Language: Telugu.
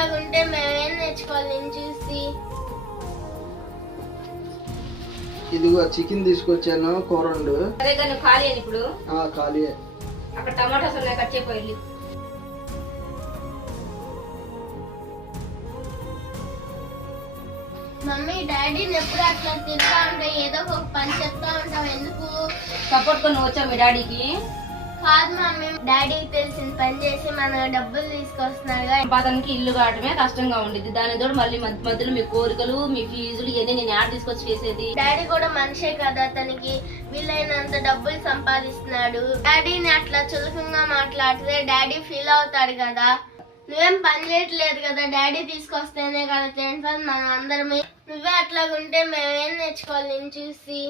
అట్లాగుంటే మేమేం నేర్చుకోవాలి నేను చూసి. ఇదిగో చికెన్ తీసుకొచ్చాను, కూర వండు. సరే కానీ ఖాళీ అని ఇప్పుడు ఖాళీ. అక్కడ టమాటాస్ ఉన్నాయి, కట్ చేయపోయి. మమ్మీ డాడీని ఎప్పుడు అట్లా తిరుగుతా ఉంటావు, ఏదో ఒక పని చెప్తా ఉంటావు, ఎందుకు? సపోర్ట్ కొని వచ్చావు మీ డాడీకి? కాదు మమ్మీ, డాడీకి తెలిసిన పని చేసి మన డబ్బులు తీసుకొస్తున్నాడుగా. సంపాదనకి ఇల్లు కావటమే కష్టంగా ఉండిద్ది, దాని తోడు మళ్ళీ మధ్యలో మీ కోరికలు మీ ఫీజులు ఇవన్నీ నేను యాడ్ తీసుకొచ్చి చేసేది. డాడీ కూడా మనిషే కదా, తనకి వీలైనంత డబ్బులు సంపాదిస్తున్నాడు. డాడీని అట్లా చులకంగా మాట్లాడితే డాడీ ఫీల్ అవుతాడు కదా. నువ్వేం పని చేయట్లేదు కదా, డాడీ తీసుకొస్తేనే కదా తింటాం మనం అందరమే. నువ్వే అట్లాగుంటే మేమేం నేర్చుకోవాలి నేను చూసి.